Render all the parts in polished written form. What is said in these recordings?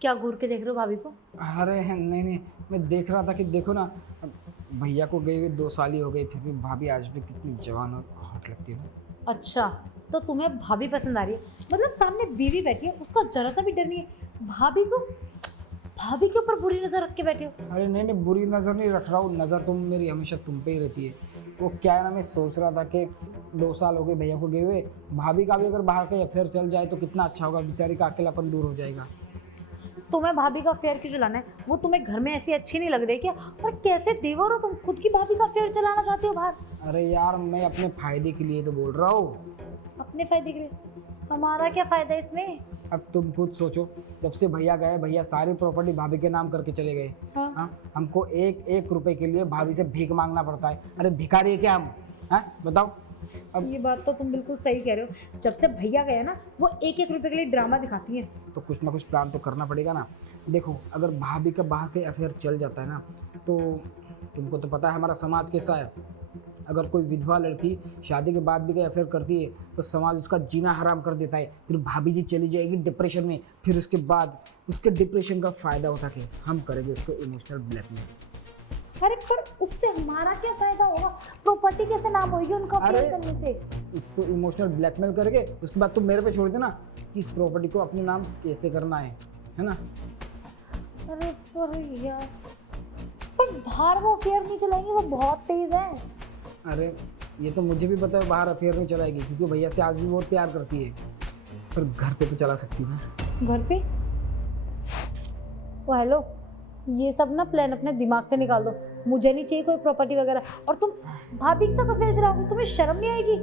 क्या घूर के देख रहे हो भाभी को? अरे नहीं नहीं, मैं देख रहा था कि देखो ना, भैया को गए हुए 2 साल ही हो गए, फिर भी भाभी आज भी कितनी जवान और हॉट लगती है ना। अच्छा, तो तुम्हें भाभी पसंद आ रही है? मतलब सामने बीवी बैठी है, उसका जरा सा भी डर नहीं है। भाभी के ऊपर बुरी नजर रख के बैठे हो। अरे नहीं नहीं, बुरी नज़र नहीं रख रहा हूँ, नज़र तुम मेरी हमेशा तुम पे ही रहती है। वो क्या है ना, मैं सोच रहा था कि 2 साल हो गए भैया को गए हुए, भाभी का भी अगर बाहर का अफेयर चल जाए तो कितना अच्छा होगा, बेचारी का अकेलापन दूर हो जाएगा। तुम्हें भाभी का अफेयर क्यों चलाना है? वो तुम्हें घर में ऐसी अच्छी नहीं लग रही क्या? और कैसे देवर हो तुम, खुद की भाभी का अफेयर चलाना चाहते हो बाहर? अरे यार, मैं अपने फायदे के लिए तो बोल रहा हूँ। अपने फायदे के लिए? हमारा क्या फायदा है इसमें? अब तुम खुद सोचो, जब से भैया गए, भैया सारी प्रॉपर्टी भाभी के नाम करके चले गए। हाँ। हाँ, हमको एक एक रुपए के लिए भाभी से भीख मांगना पड़ता है। अरे भिखारी है क्या हम? हाँ बताओ। अब ये बात तो तुम बिल्कुल सही कह रहे हो। जब से भैया गए ना, वो एक एक रुपए के लिए ड्रामा दिखाती हैं। तो कुछ ना कुछ प्लान तो करना पड़ेगा ना। देखो, अगर भाभी का बाहर के अफेयर चल जाता है ना, तो तुमको तो पता है हमारा समाज कैसा है। अगर कोई विधवा लड़की शादी के बाद भी कोई अफेयर करती है तो समाज उसका जीना हराम कर देता है। फिर भाभी जी चली जाएगी डिप्रेशन में, फिर उसके बाद उसके डिप्रेशन का फ़ायदा उठा के हम करेंगे उसको इमोशनल ब्लैकमेल। अरे पर उससे हमारा क्या फायदा होगा? प्रॉपर्टी कैसे नाम होगी उनका अरे अफेयर करने से? इसको इमोशनल ब्लैकमेल करके उसके बाद तुम मेरे पे छोड़ देना कि इस प्रॉपर्टी को अपने नाम कैसे करना है ना। अरे पर यार, पर बाहर वो अफेयर नहीं चलाएंगे, वो बहुत तेज है। अरे ये तो मुझे भी पता है बाहर अफेयर नहीं चलाएगी, क्योंकि भैया से आज भी बहुत प्यार करती है, पर घर पे तो चला सकती है ना। घर पे? ओ हेलो, ये सब ना प्लान अपने दिमाग से निकाल दो। मुझे नहीं चाहिए कोई प्रॉपर्टी वगैरह। और तुम भाभी के साथ अफेयर चलाओगे, तुम्हें शर्म नहीं आएगी?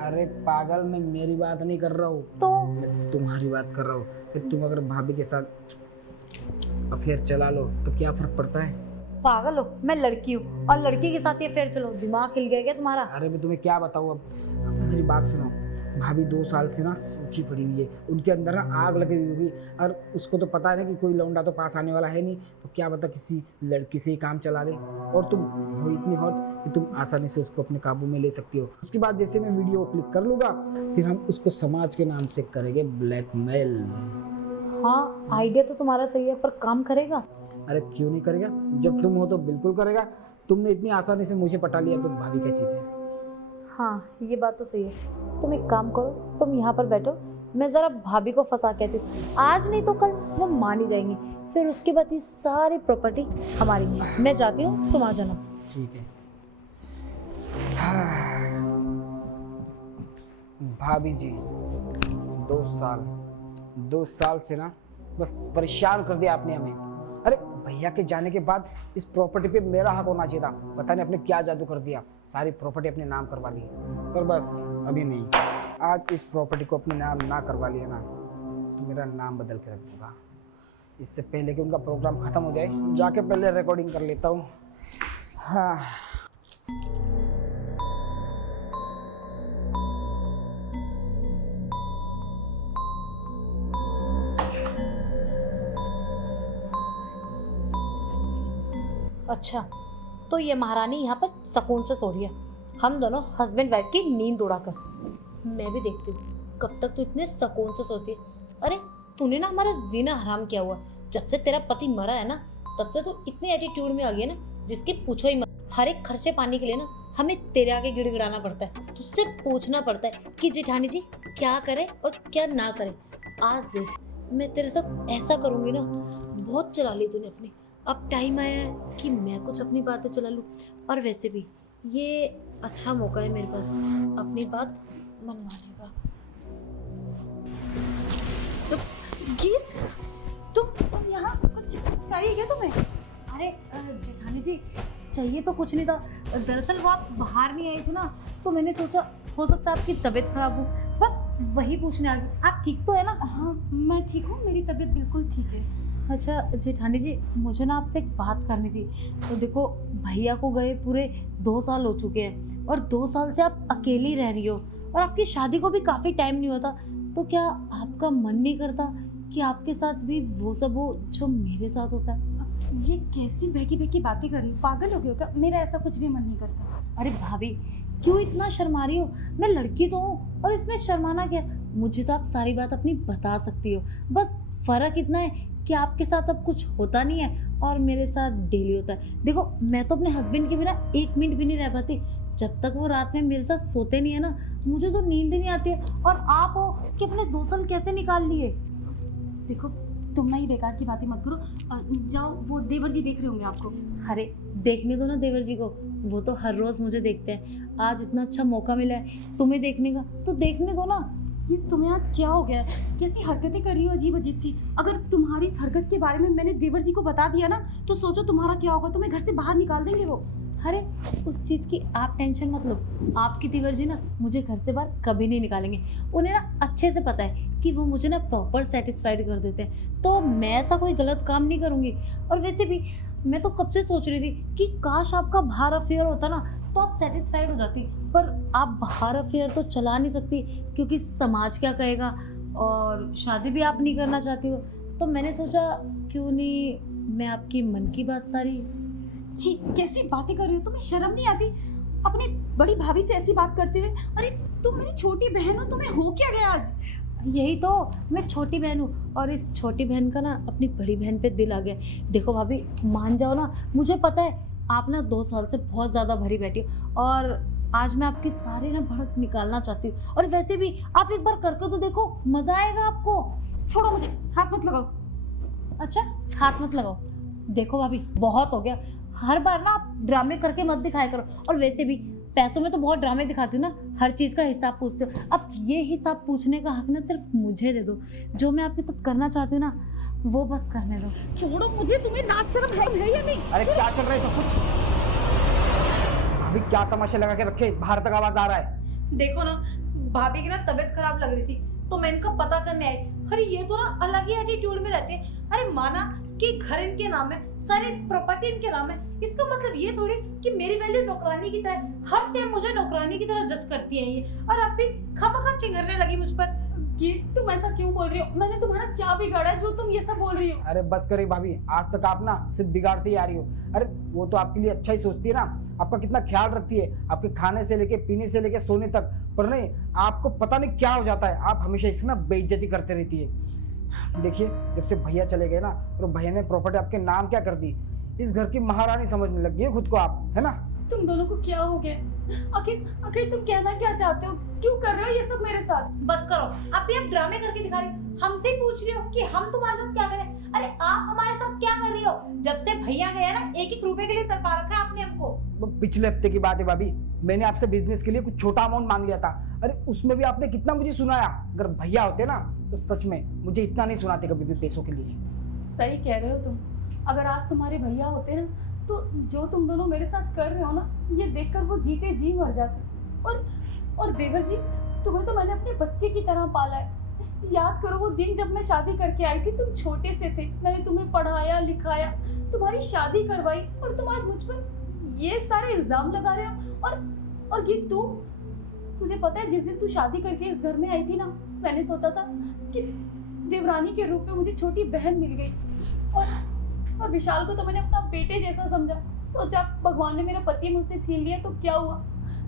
अरे पागल, मैं मेरी बात नहीं कर रहा हूँ, तो मैं तुम्हारी बात कर रहा हूँ कि तुम अगर भाभी के साथ अफेयर चला लो तो क्या फर्क पड़ता है। पागल हो? मैं लड़की हूँ और लड़की के साथ ये अफेयर चलो? दिमाग हिल गया क्या तुम्हारा? अरे मैं तुम्हें क्या बताऊँ, अब मेरी बात सुनो। भाभी 2 साल से ना सूखी पड़ी हुई है, उनके अंदर ना आग लगी हुई होगी, और उसको तो पता है ना कि कोई लौंडा तो पास आने वाला है नहीं, तो क्या पता किसी लड़की से ही काम चला ले। और तुम हो इतनी हॉट कि तुम आसानी से उसको अपने काबू में ले सकती हो। उसके बाद जैसे मैं वीडियो क्लिक कर लूँगा, फिर हम उसको समाज के नाम से करेंगे ब्लैकमेल। हाँ, आइडिया तो तुम्हारा सही है, पर काम करेगा? अरे क्यों नहीं करेगा, जब तुम हो तो बिल्कुल करेगा। तुमने इतनी आसानी से मुझे पटा लिया तो भाभी क्या चीज़ है। हाँ, ये बात तो सही है। तुम एक काम करो, तुम यहाँ पर बैठो, मैं ज़रा भाभी को फंसा के आती हूँ। आज नहीं तो कल वो मान ही जाएंगी, फिर उसके बाद ये सारी प्रॉपर्टी हमारी। मैं जाती हूँ, तुम आ जाना। ठीक है। भाभी जी, 2 साल से ना बस परेशान कर दिया आपने हमें। अरे भैया के जाने के बाद इस प्रॉपर्टी पे मेरा हक होना चाहिए था। पता नहीं आपने क्या जादू कर दिया, सारी प्रॉपर्टी अपने नाम करवा ली। पर बस अभी नहीं, आज इस प्रॉपर्टी को अपने नाम ना करवा लिया ना तो मेरा नाम बदल के रख दूंगा। इससे पहले कि उनका प्रोग्राम ख़त्म हो जाए, जाके पहले रिकॉर्डिंग कर लेता हूँ। हाँ, अच्छा, तो ये महारानी यहाँ पर सुकून से सो रही है, हम दोनों हस्बैंड वाइफ की नींद उड़ाकर। मैं भी देखती हूँ कब तक तू इतने सुकून से सोती है। अरे तूने ना हमारा जीना हराम किया हुआ। जब से तेरा पति मरा है ना, तब से तो इतने एटीट्यूड में आ गई है ना, जिसकी पूछो ही मत। हर एक खर्चे पानी के लिए ना हमें तेरे आगे गिड़गिड़ाना पड़ता है, तुझसे पूछना पड़ता है कि जेठानी जी क्या करे और क्या ना करे। आज देख, मैं तेरे साथ ऐसा करूँगी ना। बहुत चला ली तूने अपनी, अब टाइम आया है कि मैं कुछ अपनी बातें चला लूँ। और वैसे भी ये अच्छा मौका है मेरे पास अपनी बात मनवाने का। तो गीत, तुम यहाँ कुछ चाहिए क्या तुम्हें? अरे जेठानी जी, चाहिए तो कुछ नहीं था। दरअसल वो आप बाहर नहीं आई थी ना, तो मैंने सोचा हो सकता है आपकी तबीयत खराब हो, बस वही पूछने आ गई। आप ठीक तो है ना? हाँ, मैं ठीक हूँ, मेरी तबीयत बिल्कुल ठीक है। अच्छा जेठानी जी, मुझे ना आपसे एक बात करनी थी। तो देखो, भैया को गए पूरे 2 साल हो चुके हैं, और 2 साल से आप अकेली रह रही हो, और आपकी शादी को भी काफ़ी टाइम नहीं होता। तो क्या आपका मन नहीं करता कि आपके साथ भी वो सब हो जो मेरे साथ होता है? ये कैसी बहकी बहकी बातें कर रही हो? पागल हो गए हो क्या? मेरा ऐसा कुछ भी मन नहीं करता। अरे भाभी, क्यों इतना शर्मा रही हो? मैं लड़की तो हूँ, और इसमें शर्माना क्या? मुझे तो आप सारी बात अपनी बता सकती हो। बस फ़र्क इतना है कि आपके साथ अब कुछ होता नहीं है और मेरे साथ डेली होता है। देखो मैं तो अपने हस्बैंड के बिना 1 मिनट भी नहीं रह पाती। जब तक वो रात में मेरे साथ सोते नहीं है ना, मुझे तो नींद ही नहीं आती है। और आप हो कि अपने 2 साल कैसे निकाल लिए। देखो तुम ना ये बेकार की बातें मत करो। जाओ, वो देवर जी देख रहे होंगे आपको। अरे देखने दो ना देवर जी को, वो तो हर रोज मुझे देखते हैं। आज इतना अच्छा मौका मिला है तुम्हें देखने का, तो देखने दो ना। ये तुम्हें आज क्या हो गया है? कैसी हरकतें कर रही हो अजीब अजीब सी। अगर तुम्हारी इस हरकत के बारे में मैंने देवर जी को बता दिया ना, तो सोचो तुम्हारा क्या होगा। तुम्हें घर से बाहर निकाल देंगे वो। अरे उस चीज़ की आप टेंशन मत लो। आपकी देवर जी ना मुझे घर से बाहर कभी नहीं निकालेंगे। उन्हें ना अच्छे से पता है कि वो मुझे ना प्रॉपर सेटिस्फाइड कर देते हैं, तो मैं ऐसा कोई गलत काम नहीं करूँगी। और वैसे भी मैं तो कब से सोच रही थी कि काश आपका बाहर अफेयर होता ना, तो आप सेटिस्फाइड हो जाती। पर आप बाहर अफेयर तो चला नहीं सकती, क्योंकि समाज क्या कहेगा, और शादी भी आप नहीं करना चाहती हो। तो मैंने सोचा क्यों नहीं मैं आपकी मन की बात सारी। छी, कैसी बातें कर रही हो? तुम्हें शर्म नहीं आती अपनी बड़ी भाभी से ऐसी बात करते हुए? अरे तुम मेरी छोटी बहन हो, तुम्हें हो क्या गया आज? यही तो, मैं छोटी बहन हूँ और इस छोटी बहन का ना अपनी बड़ी बहन पे दिल आ गया। देखो भाभी मान जाओ ना, मुझे पता है आप ना 2 साल से बहुत ज़्यादा भरी बैठी हो और आज मैं आपकी सारी ना भड़क निकालना चाहती हूँ। और वैसे भी आप एक बार करके तो देखो, मज़ा आएगा आपको। छोड़ो मुझे, हाथ मत लगाओ। अच्छा हाथ मत लगाओ। देखो भाभी बहुत हो गया, हर बार ना आप ड्रामे करके मत दिखाया करो। और वैसे भी पैसों में तो बहुत ड्रामे दिखाती हूँ ना, हर चीज़ का हिसाब पूछते हो। अब ये हिसाब पूछने का हक ना सिर्फ मुझे दे दो। जो मैं आपके साथ करना चाहती हूँ ना, वो बस करने दो। छोड़ो मुझे, तुम्हें लाज शर्म है या नहीं? अरे क्या चल रहा है सब कुछ? अभी क्या तमाशा लगा के रखे, बाहर तक आवाज आ रहा है। देखो ना भाभी की ना तबीयत खराब लग रही थी, तो मैं इनका पता करने आई। अरे ये तो ना अलग ही एटीट्यूड में रहते हैं। अरे माना कि घर इनके नाम है, सारी प्रॉपर्टी इनके नाम है, इसका मतलब ये थोड़ी कि मेरी वैल्यू नौकरानी की तरह, हर टाइम मुझे नौकरानी की तरह जज करती है ये। और अब भी खामखा चिंघरने लगी मुझ पर। ये तुम ऐसा क्यों बोल रही हो? मैंने तुम्हारा क्या बिगाड़ा है जो तुम ये सब बोल रही हो? अरे बस करी भाभी, आज तक आप ना सिर्फ बिगाड़ती ही आ रही हो। अरे वो तो आपके लिए अच्छा ही सोचती है ना, आपका कितना ख्याल रखती है, आपके खाने से लेके पीने से लेके सोने तक। पर नहीं, आपको पता नहीं क्या हो जाता है, आप हमेशा इसकी ना बेइज्जती करते रहती है। देखिए जब से भैया चले गए ना, तो भैया ने प्रॉपर्टी आपके नाम क्या कर दी, इस घर की महारानी समझने लग गई है खुद को आप, है ना। तुम दोनों को क्या हो गया? आखिर तुम कहना क्या चाहते हो? क्यों कर रहे हो ये सब मेरे साथ? बस करो, अब भी आप ड्रामे करके दिखा रही हो। हमसे ही पूछ रही हो कि हम तुम्हारे साथ क्या करें। अरे आप हमारे साथ क्या कर रही हो? जब से भैया गया ना, 1-1 रुपए के लिए तरपा रखा है आपने हमको। वो पिछले हफ्ते की बात है भाभी, मैंने आपसे बिजनेस के लिए कुछ छोटा अमाउंट मांग लिया था। अरे उसमें भी आपने कितना मुझे सुनाया। अगर भैया होते ना, तो सच में मुझे इतना नहीं सुनाते कभी भी पैसों के लिए। सही कह रहे हो तुम। अगर आज तुम्हारे भैया होते ना, तो जो तुम दोनों मेरे साथ कर रहे हो ना, ये देखकर वो जीते जी मर जाते। और देवर जी, तुम्हें तो मैंने अपने बच्चे की तरह पाला है। याद करो वो दिन जब मैं शादी करके आई थी, तुम छोटे से थे, मैंने तुम्हें पढ़ाया लिखाया, तुम्हारी शादी करवाई, और तुम आज मुझ पर ये सारे इल्जाम लगा रहे हो। और ये तुझे पता है जिस दिन तू शादी करके इस घर में आई थी ना, मैंने सोचा था कि देवरानी के रूप में मुझे छोटी बहन मिल गई, और विशाल को तो मैंने अपना बेटे जैसा समझा। सोचा भगवान ने मेरा पति मुझसे छीन लिया तो क्या हुआ,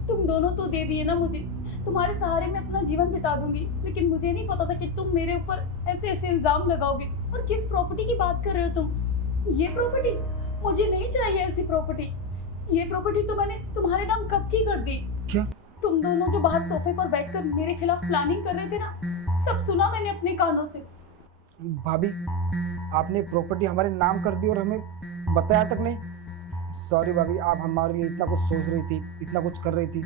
तुम दोनों तो दे दिए ना मुझे। तुम्हारे सहारे मैं अपना जीवन बिता दूंगी, लेकिन मुझे नहीं पता था कि तुम मेरे ऊपर ऐसे ऐसे इल्जाम लगाओगे। और किस प्रॉपर्टी की बात कर रहे हो तुम? ये प्रॉपर्टी मुझे नहीं चाहिए। ऐसी प्रॉपर्टी, ये प्रॉपर्टी तो मैंने तुम्हारे नाम कब की कर दी। क्या? तुम दोनों जो बाहर सोफे पर बैठकर मेरे खिलाफ प्लानिंग कर रहे थे ना, सब सुना मैंने अपने कानों से। भाभी आपने प्रॉपर्टी हमारे नाम कर दी और हमें बताया तक नहीं। सॉरी भाभी, आप हमारे लिए इतना कुछ सोच रही थी, इतना कुछ कर रही थी,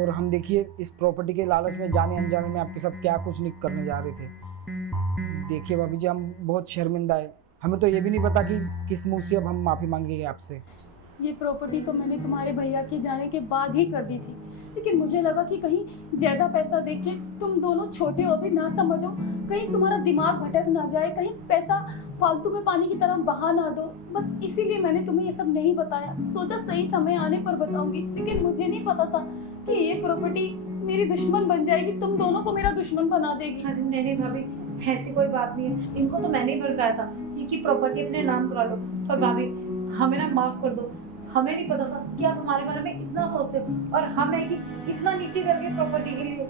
और हम देखिए इस प्रॉपर्टी के लालच में जाने अनजाने में आपके साथ क्या कुछ नहीं करने जा रहे थे। देखिए भाभी जी, हम बहुत शर्मिंदा है। हमें तो ये भी नहीं पता कि किस मुंह से अब हम माफ़ी मांगेंगे आपसे। ये प्रॉपर्टी तो मैंने तुम्हारे भैया के जाने के बाद ही कर दी थी, लेकिन मुझे लगा कि कहीं ज़्यादा पैसा देख के तुम दोनों छोटे हो भी ना समझो, कहीं तुम्हारा दिमाग भटक ना जाए, कहीं पैसा फालतू में पानी की तरह बहा ना दो। बस इसीलिए मैंने तुम्हें ये सब नहीं बताया। सोचा सही समय आने पर बताऊंगी, लेकिन मुझे नहीं पता था कि ये प्रॉपर्टी मेरी दुश्मन बन जाएगी, तुम दोनों को मेरा दुश्मन बना देगी। अरे नहीं भाभी, ऐसी कोई बात नहीं है। इनको तो मैंने ही भड़काया था कि प्रॉपर्टी अपने नाम करा लो। पर भाभी हमें ना माफ कर दो, हमें नहीं पता था कि आप हमारे बारे में इतना सोचते हो, और हम है कि इतना नीचे कर गए प्रॉपर्टी के लिए।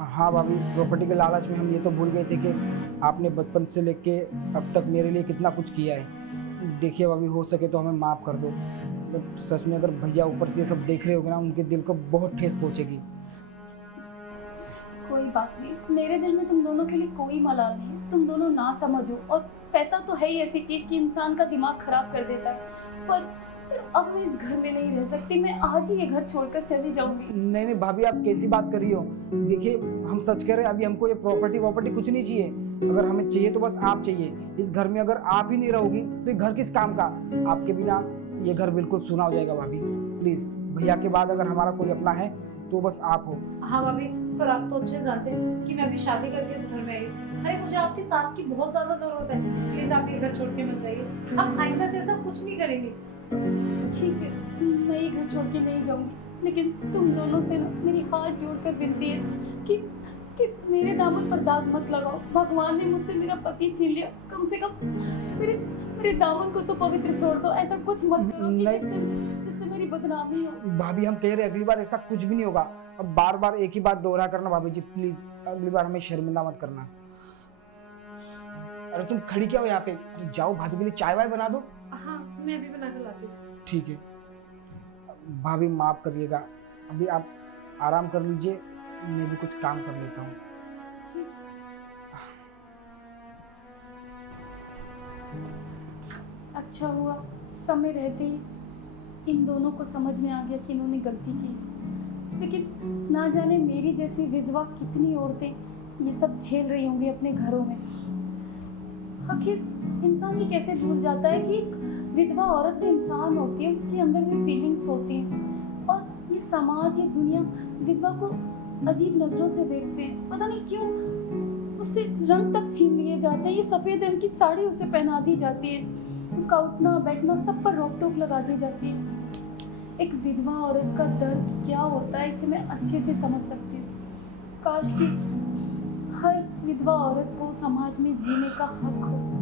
हाँ भाभी, इस प्रॉपर्टी के लालच में हम ये तो भूल गए थे कि आपने बचपन से लेके अब तक मेरे लिए कितना कुछ किया है। देखिए भाभी, हो सके तो हमें माफ़ कर दो। सच में अगर भैया ऊपर से ये सब देख रहे होगे ना, उनके दिल को बहुत ठेस पहुंचेगी। कोई बात नहीं, मेरे दिल में तुम दोनों के लिए कोई मलाल नहीं है। तुम दोनों ना समझो, और पैसा तो है ही ऐसी चीज कि इंसान का दिमाग खराब कर देता है। पर अब मैं इस घर में नहीं रह सकती, मैं आज ही ये घर छोड़कर चली जाऊंगी। नहीं नहीं भाभी, आप कैसी बात कर रही हो? देखिए, हम सच कह रहे हैं, अभी हमको ये प्रॉपर्टी वॉपर्टी कुछ नहीं चाहिए। अगर हमें चाहिए तो बस आप चाहिए। इस घर में अगर आप ही नहीं रहोगी तो ये घर किस काम का? आपके बिना ये घर बिल्कुल सूना हो जाएगा भाभी। प्लीज, भैया के बाद अगर हमारा कोई अपना है तो बस आप हो। हाँ भाभी, पर आप तो अच्छे जानते हैं कि मैं अभी शादी करके इस घर में आई हूँ। अरे मुझे आपके साथ की बहुत ज्यादा जरूरत है। प्लीज आप ये घर छोड़ के मत जाइए। हम आइंदा से ऐसा कुछ नहीं करेंगे। ठीक है, मैं ये घर छोड़ के नहीं जाऊंगी, लेकिन तुम दोनों से ना मेरी हाथ जोड़कर विनती है कि मेरे दामन पर दाग मत लगाओ। भगवान ने मुझसे मेरा पति छीन लिया, कम से कम मेरे दामन को तो पवित्र छोड़ दो। ऐसा कुछ मत करो कि जिससे मेरी बदनामी हो। भाभी, हम कह रहे हैं अगली बार ऐसा कुछ भी नहीं होगा। अब बार बार एक ही बात दोहरा करना भाभी जी, प्लीज अगली बार हमें शर्मिंदा मत करना। अरे तुम खड़ी क्या हो यहाँ पे? अरे जाओ, भाभी के लिए चाय वाय बना दो। हाँ, मैं अभी बना कर लाती हूँ। ठीक है भाभी, माफ करिएगा। अभी आप आराम कर लीजिए, मैं भी कुछ काम कर लेता हूँ। ठीक। अच्छा हुआ समय रहते ही इन दोनों को समझ में आ गया कि इन्होंने गलती की। लेकिन ना जाने मेरी जैसी विधवा कितनी औरतें ये सब झेल रही होंगी अपने घरों में। आखिर इंसान ये कैसे भूल जाता है कि एक विधवा औरत भी इंसान होती है, उसके अंदर भी फीलिंग्स होती हैं। और ये समाज, ये दुनिया विधवा को अजीब नजरों से देखते हैं। पता नहीं क्यों उससे रंग तक छीन लिए जाते हैं। ये सफ़ेद रंग की साड़ी उसे पहना दी जाती है, उसका उठना बैठना सब पर रोक टोक लगा दी जाती है। एक विधवा औरत का दर्द क्या होता है, इसे मैं अच्छे से समझ सकती हूँ। काश कि हर विधवा औरत को समाज में जीने का हक हो।